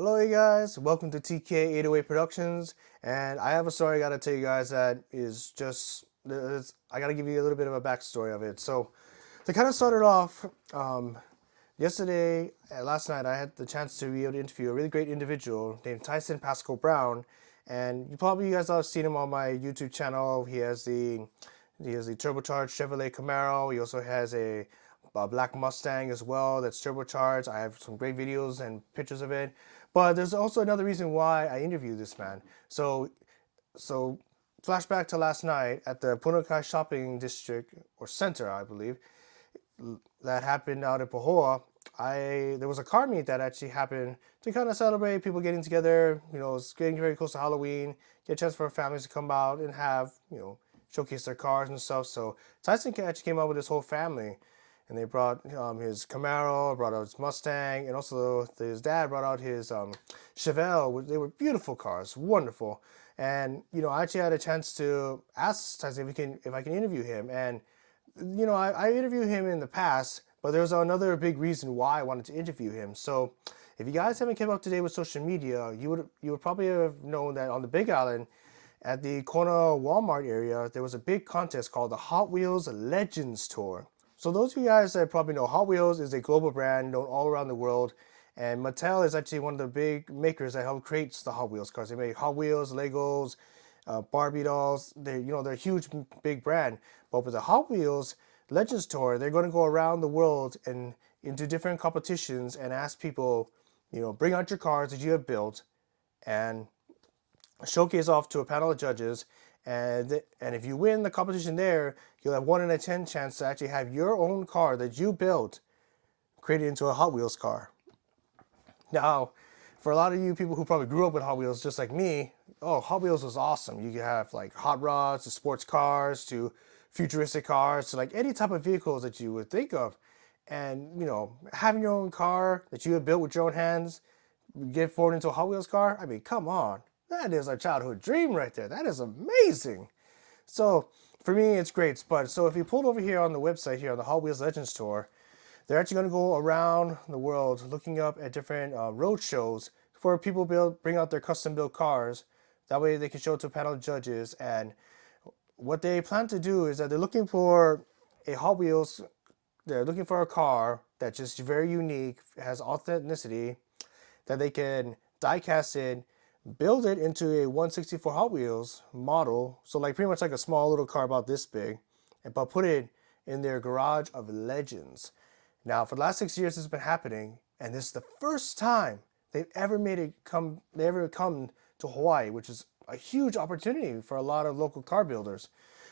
Hello, you guys. Welcome to TK 808 Productions. And I have a story I got to tell you guys that is just, I got to give you a little bit of a backstory of it. So, to kind of start it off, yesterday, last night, I had the chance to be able to interview a really great individual named Tysen Pasco Brown. And you guys have seen him on my YouTube channel. He has the turbocharged Chevrolet Camaro. He also has a black Mustang as well that's turbocharged. I have some great videos and pictures of it. But there's also another reason why I interviewed this man. So flashback to last night at the Punakai Shopping District or Center, I believe, that happened out in Pahoa. There was a car meet that actually happened to kind of celebrate people getting together. It's getting very close to Halloween. Get a chance for families to come out and have showcase their cars and stuff. So Tyson actually came out with his whole family, and they brought his Camaro, brought out his Mustang, and also his dad brought out his Chevelle. They were beautiful cars, wonderful. And I actually had a chance to ask Tyson if I can interview him, and I interviewed him in the past, but there's another big reason why I wanted to interview him. So, if you guys haven't kept up to date with social media, you would probably have known that on the Big Island, at the corner Walmart area, there was a big contest called the Hot Wheels Legends Tour. So those of you guys that probably know, Hot Wheels is a global brand known all around the world, and Mattel is actually one of the big makers that helped create the Hot Wheels cars. They make Hot Wheels, Legos, Barbie dolls. They're a huge, big brand. But with the Hot Wheels Legends Tour, they're going to go around the world and into different competitions and ask people, bring out your cars that you have built and showcase off to a panel of judges. And if you win the competition there, you'll have 1 in a 10 chance to actually have your own car that you built created into a Hot Wheels car. Now, for a lot of you people who probably grew up with Hot Wheels, just like me, oh, Hot Wheels was awesome. You could have like hot rods to sports cars to futuristic cars to like any type of vehicles that you would think of. And, having your own car that you have built with your own hands, get forward into a Hot Wheels car, I mean, come on. That is a childhood dream right there. That is amazing. So, for me, it's great. But so if you pulled over here on the website here on the Hot Wheels Legends Tour, they're actually going to go around the world looking up at different road shows for people bring out their custom built cars. That way they can show it to a panel of judges. And what they plan to do is that they're looking for a Hot Wheels. They're looking for a car that's just very unique, has authenticity, that they can die cast it, build it into a 164 Hot Wheels model. So like pretty much like a small little car about this big, but put it in their garage of legends. Now, for the last 6 years, this has been happening, and this is the first time they ever come to Hawaii, which is a huge opportunity for a lot of local car builders.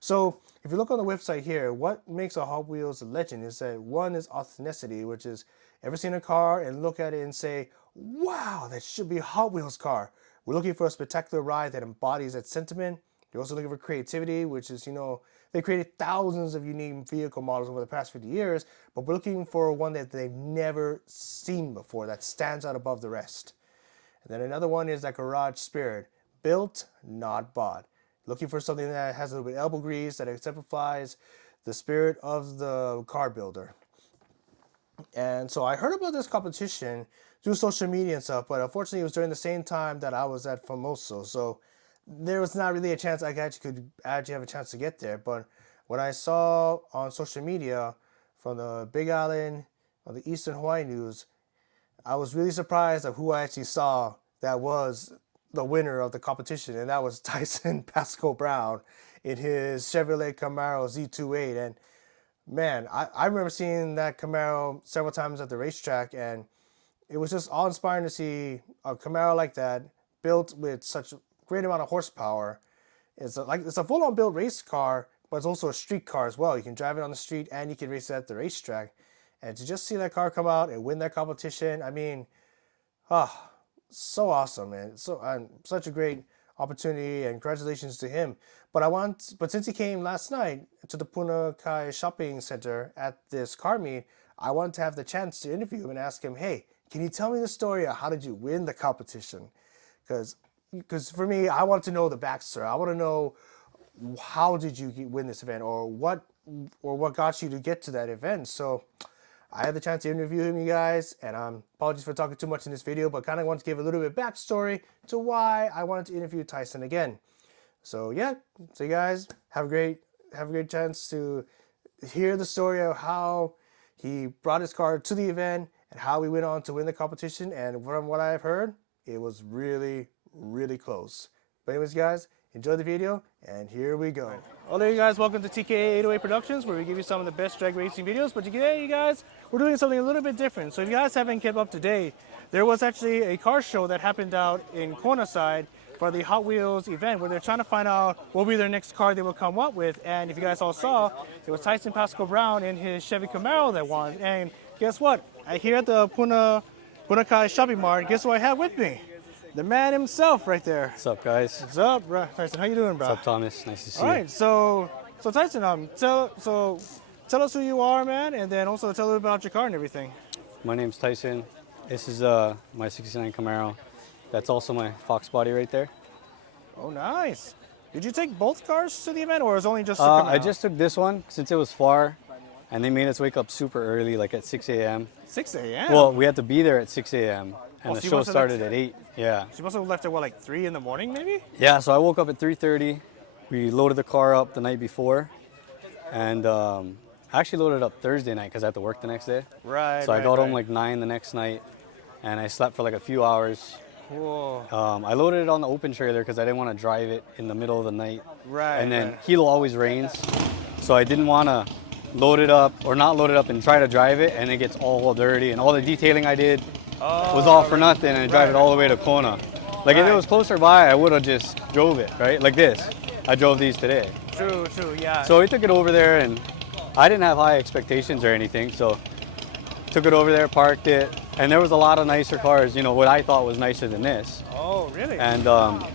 So, if you look on the website here, what makes a Hot Wheels a legend is that one is authenticity, which is ever seen a car and look at it and say, "Wow, that should be a Hot Wheels car." We're looking for a spectacular ride that embodies that sentiment. You're also looking for creativity, which is, they created thousands of unique vehicle models over the past 50 years, but we're looking for one that they've never seen before that stands out above the rest. And then another one is that garage spirit, built, not bought. Looking for something that has a little bit of elbow grease, that exemplifies the spirit of the car builder. And so I heard about this competition through social media and stuff, but unfortunately it was during the same time that I was at Famoso. So there was not really a chance I could actually have a chance to get there. But what I saw on social media from the Big Island, on the Eastern Hawaii News, I was really surprised of who I actually saw that was the winner of the competition, and that was Tyson Pasco Brown in his Chevrolet Camaro Z28. And man, I remember seeing that Camaro several times at the racetrack, and it was just awe inspiring to see a Camaro like that built with such a great amount of horsepower. It's a full on built race car, but it's also a street car as well. You can drive it on the street and you can race it at the racetrack. And to just see that car come out and win that competition, I mean, ah, so awesome, man. Such a great opportunity, and congratulations to him. But since he came last night to the Punakai Shopping Center at this car meet, I wanted to have the chance to interview him and ask him, hey, can you tell me the story of how did you win the competition? Because because for me, I want to know the backstory. I want to know how did you win this event, or what got you to get to that event. So I had the chance to interview him, you guys, and apologies for talking too much in this video, but kind of want to give a little bit of backstory to why I wanted to interview Tysen again. So yeah, so you guys have a great chance to hear the story of how he brought his car to the event and how we went on to win the competition. And from what I've heard, it was really, really close. But anyways, guys, enjoy the video, and here we go. Hello, you guys. Welcome to TKA 808 Productions, where we give you some of the best drag racing videos. But today, you guys, we're doing something a little bit different. So if you guys haven't kept up to date, there was actually a car show that happened out in Kona side for the Hot Wheels event, where they're trying to find out what will be their next car they will come up with. And if you guys all saw, it was Tysen Pasco Brown in his Chevy Camaro that won. And guess what? Here at the Punakha Shopping Mart, guess what I have with me? The man himself right there. What's up, guys? What's up, bro? Tysen, how you doing, bro? What's up, Thomas? Nice to see you. All right, so Tysen, tell us who you are, man, and then also tell us about your car and everything. My name's Tysen. This is my 69 Camaro. That's also my Fox body right there. Oh, nice. Did you take both cars to the event, or was it only just the Camaro? I just took this one since it was far, and they made us wake up super early, like at 6 a.m. 6 a.m.? Well, we had to be there at 6 a.m., and the so show started at 8. Yeah. So you must have left at, what, like 3 in the morning, maybe? Yeah, so I woke up at 3:30. We loaded the car up the night before, and I actually loaded it up Thursday night because I had to work the next day. Right, So I got home like 9 the next night, and I slept for like a few hours. Whoa. I loaded it on the open trailer because I didn't want to drive it in the middle of the night. Right. And then Hilo always rains, so I didn't want to load it up or not load it up and try to drive it, and it gets all dirty. And all the detailing I did was all for nothing, and I drive it all the way to Kona. Like if it was closer by, I would have just drove it, right? Like this. I drove these today. True, yeah. So we took it over there, and I didn't have high expectations or anything, so took it over there, parked it, and there was a lot of nicer cars, you know, what I thought was nicer than this. Oh, really? And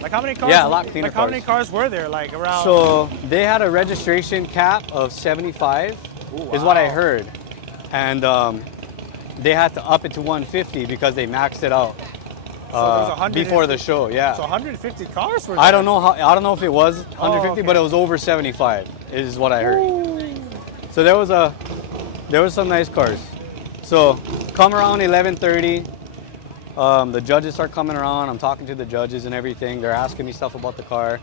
like how many cars? Yeah, a lot cleaner Like how many cars were there? Like around? So they had a registration cap of 75, is what I heard, and they had to up it to 150 because they maxed it out before the show. Yeah. So 150 cars were there? I don't know if it was 150, but it was over 75, is what I heard. Ooh. So there was some nice cars. So come around 11:30. The judges start coming around. I'm talking to the judges and everything. They're asking me stuff about the car.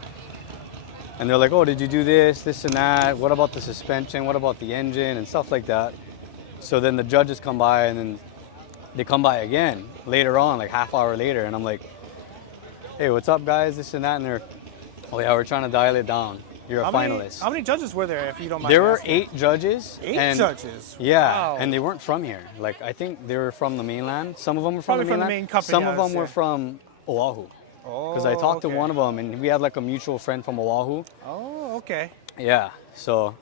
And they're like, oh, did you do this and that? What about the suspension? What about the engine? And stuff like that. So then the judges come by, and then they come by again later on, like half hour later. And I'm like, hey, what's up, guys? This and that. And they're, oh, yeah, we're trying to dial it down. You're a finalist. How many judges were there, if you don't mind? There were 8 judges. 8 judges? Yeah, wow. And they weren't from here. Like, I think they were from the mainland. Some of them were from the mainland. From the main company, some of them were from Oahu. Because I talked to one of them, and we had like a mutual friend from Oahu. Oh, okay. Yeah, so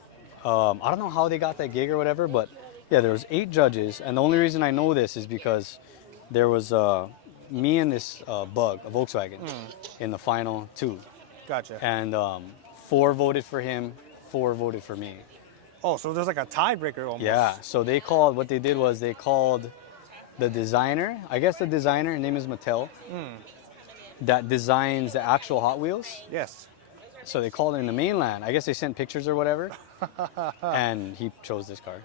I don't know how they got that gig or whatever, but yeah, there was 8 judges. And the only reason I know this is because there was me and this Bug, a Volkswagen, in the final 2. Gotcha. And 4 voted for him, 4 voted for me. Oh, so there's like a tiebreaker almost. Yeah, so what they did was they called the designer, I guess the designer, her name is Mattel, that designs the actual Hot Wheels. Yes. So they called it in the mainland. I guess they sent pictures or whatever, and he chose this car.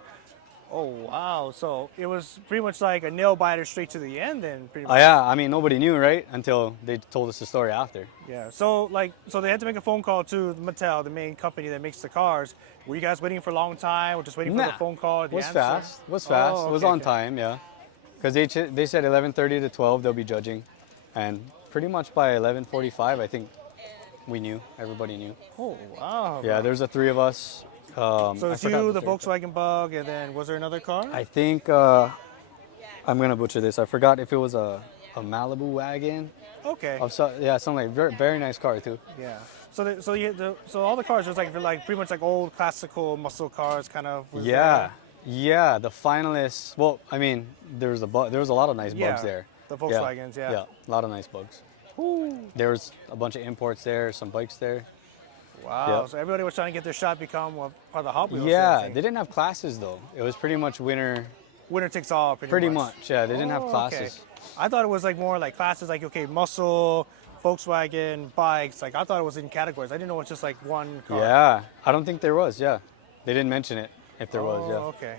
Oh, wow. So it was pretty much like a nail biter straight to the end then, pretty much. Oh, yeah. I mean, nobody knew, right? Until they told us the story after. Yeah. So they had to make a phone call to Mattel, the main company that makes the cars. Were you guys waiting for a long time or just waiting for the phone call? It was fast. It was fast. It was on time, yeah. Because they said 11:30 to 12 they'll be judging. And pretty much by 11:45, I think we knew. Everybody knew. Oh, wow. Yeah, there's the 3 of us. So it's you, the Volkswagen Bug, and then was there another car? I think, I'm going to butcher this. I forgot if it was a Malibu wagon. Okay. Yeah, something like very, very nice car too. Yeah. So all the cars was like pretty much like old classical muscle cars kind of. Yeah. Yeah, the finalists. Well, I mean, there was a lot of nice bugs there. The Volkswagens, yeah. Yeah, a lot of nice bugs. Ooh. There was a bunch of imports there, some bikes there. Wow, so everybody was trying to get their shot, become part of the Hot Wheels. Yeah, they didn't have classes though. It was pretty much winner takes all, pretty much. Yeah, they didn't have classes. Okay. I thought it was like more like classes, like, okay, muscle, Volkswagen, bikes. Like, I thought it was in categories. I didn't know it was just like one car. Yeah, I don't think there was, yeah. They didn't mention it if there was, yeah. Okay.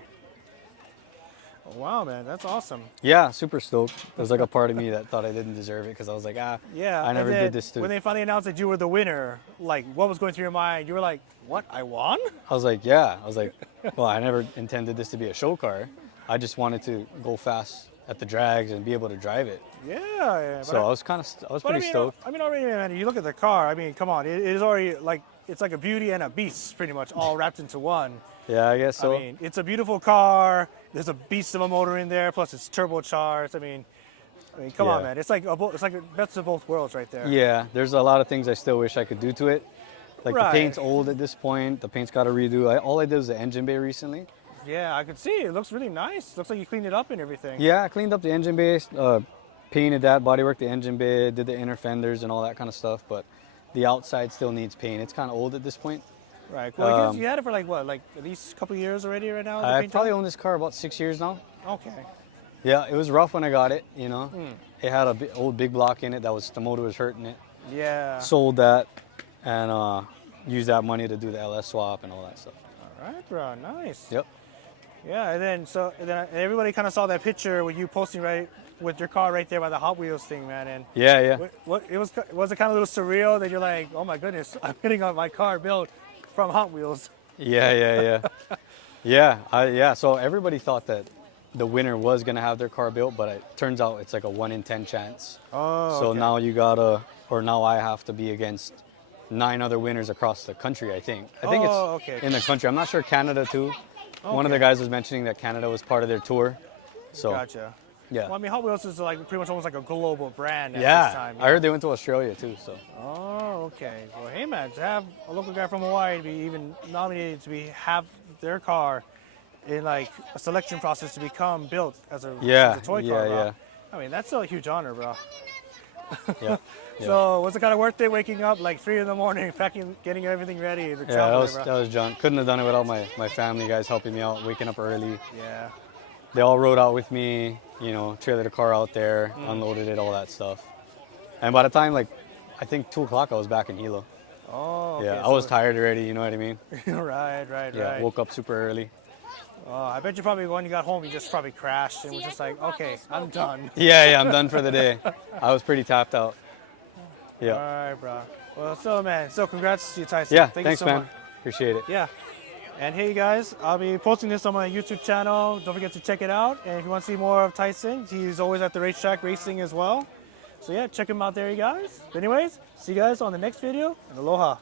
Oh, wow, man, that's awesome. Yeah, super stoked. There's like a part of me that thought I didn't deserve it because I was like, Yeah, I and never then did this too. when they finally announced that you were the winner, like, what was going through your mind? You were like, what, I won? I was like, yeah. I was like, well, I never intended this to be a show car. I just wanted to go fast at the drags and be able to drive it. Yeah, So I was I was pretty stoked. I mean, already, man, you look at the car. I mean, come on, it is already like it's like a beauty and a beast, pretty much all wrapped into one. Yeah, I guess so. I mean, it's a beautiful car. There's a beast of a motor in there, plus it's turbocharged. I mean, come on, Yeah. man. It's like it's like a best of both worlds right there. Yeah, there's a lot of things I still wish I could do to it. Like the Right. paint's old at this point. The paint's got to redo. All I did was the engine bay recently. Yeah, I could see. It looks really nice. Looks like you cleaned it up and everything. Yeah, I cleaned up the engine bay, painted that, bodyworked the engine bay, did the inner fenders and all that kind of stuff. But the outside still needs paint. It's kind of old at this point. Right. Well, I guess you had it for like what, like at least a couple of years already right now? the I paint probably job? owned this car about 6 years now. Okay. Yeah, it was rough when I got it. You know, it had a old big block in it the motor was hurting it. Yeah. Sold that and used that money to do the LS swap and all that stuff. All right, bro. Nice. Yep. Yeah, and then everybody kind of saw that picture with you posting right with your car right there by the Hot Wheels thing, man. And Yeah, yeah. what it was it kind of a little surreal that you're like, oh my goodness, I'm getting my car built from Hot Wheels. Yeah. Yeah. So everybody thought that the winner was gonna have their car built, but it turns out it's like a 1 in 10 chance. Oh. So okay. now I have to be against 9 other winners across the country. I think it's okay. in the country. I'm not sure Canada too. One of the Okay. guys was mentioning that Canada was part of their tour. So Gotcha. yeah, Well, I mean, Hot Wheels is like pretty much almost like a global brand at yeah. this time. I heard they went to Australia too. So Oh, okay. Well, hey, man, to have a local guy from Hawaii to be even nominated to have their car in like a selection process to become built as a toy car, bro. yeah. I mean, that's still a huge honor, bro. Yeah. So, was it kind of worth it waking up like 3 in the morning, packing, getting everything ready to Yeah, travel, that bro? was John. Couldn't have done it without my family guys helping me out, waking up early. Yeah. They all rode out with me, you know, trailered the car out there, unloaded it, all that stuff. And by the time, like, I think 2 o'clock, I was back in Hilo. Oh, okay. Yeah, I was tired already, you know what I mean? right. Yeah, woke up super early. Oh, I bet you probably when you got home, you just probably crashed and was just like, okay, I'm done. Yeah, I'm done for the day. I was pretty tapped out. Yeah. All right, bro. Well, man, congrats to you, Tyson. Yeah, Thank thanks, you so man. much. Appreciate it. Yeah. And hey, guys, I'll be posting this on my YouTube channel. Don't forget to check it out. And if you want to see more of Tyson, he's always at the racetrack racing as well. So yeah, check him out there, you guys. But anyways, see you guys on the next video, and aloha.